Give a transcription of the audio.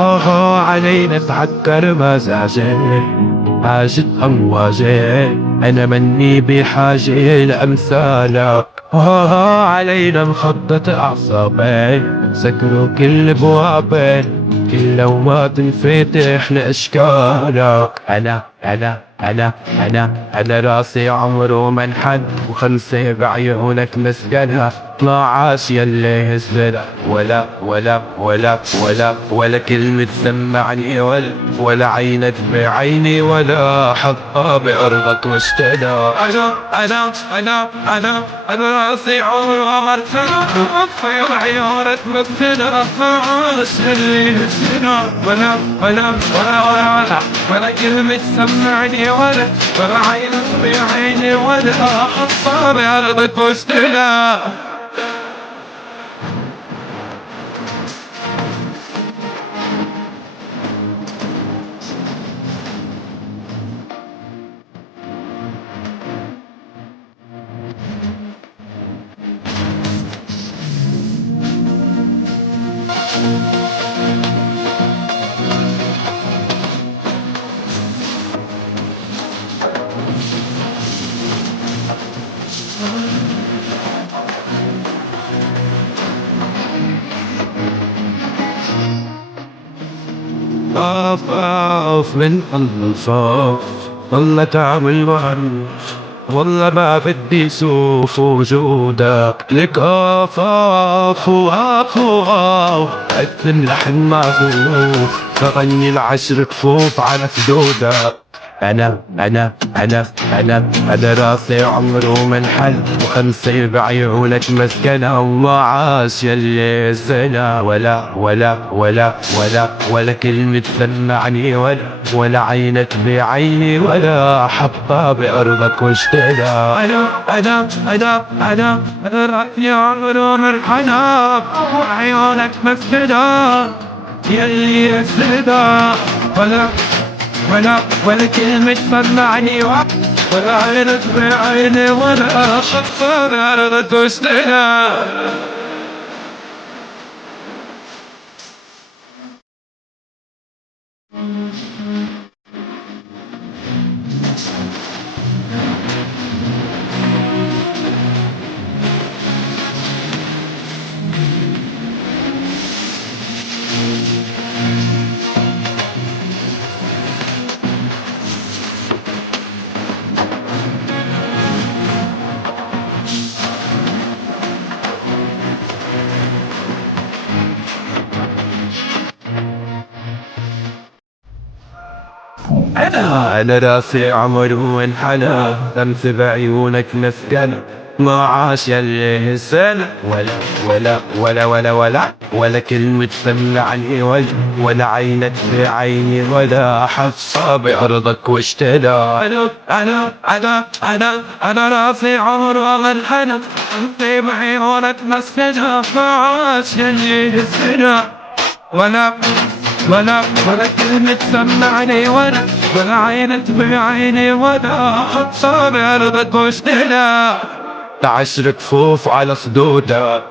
ها علينا تحكر مزاجي حاجة أمواجه. أنا مني بحاجة لأمثالك. ها علينا نخطط أعصابي سكروا كل بوابي إلا وما تنفتح لأشكالك. أنا راسي عمره ما انحد وخمسة بعيونك مسكنها. طلع عاش يلي هزلها ولا كلمة سمعني ولا عينك بعيني ولا حطها بأرضك واشتدى. أنا راسي عمره ما انحد بعيونك مسكنها. عاش يلي هزلها ولا كلمة سمعني ولا عينك بعيني ولا حطها بأرضك واشتدى. أخاف من الخوف والله تعمل معروف والله ما بدي سوف وجودك لك. أخاف أثن لحن معروف تغني العشر كفوف على خدودك. أنا راسي عمره ما انحل وخمسة بعيونك مسكنة. وما عاش يلي الزنا ولا كلمة سمعني ولا عينك بعيني ولا حطها بأرضك واشتدى. أنا راسي عمره ما انحل وعيونك مسكنة يلي الزنا ولا كلمة سمعني ولا عينك بعيني ولا حطها بأرضك واشتدى. أنا راسي عمره انحنى لمس بعيونك مسكنة. ما عاش يلي هالسنة ولا كلمة سمعني ولا عينك بعيني ولا حطها بأرضك واشتدى. أنا راسي عمره انحنى لمس بعيونك مسكنة. ما عاش يلي هالسنة ولا كلمة سمعني ولا عينك بعيني ولا حطها بأرضك واشتدى. 10 كفوف على خدودك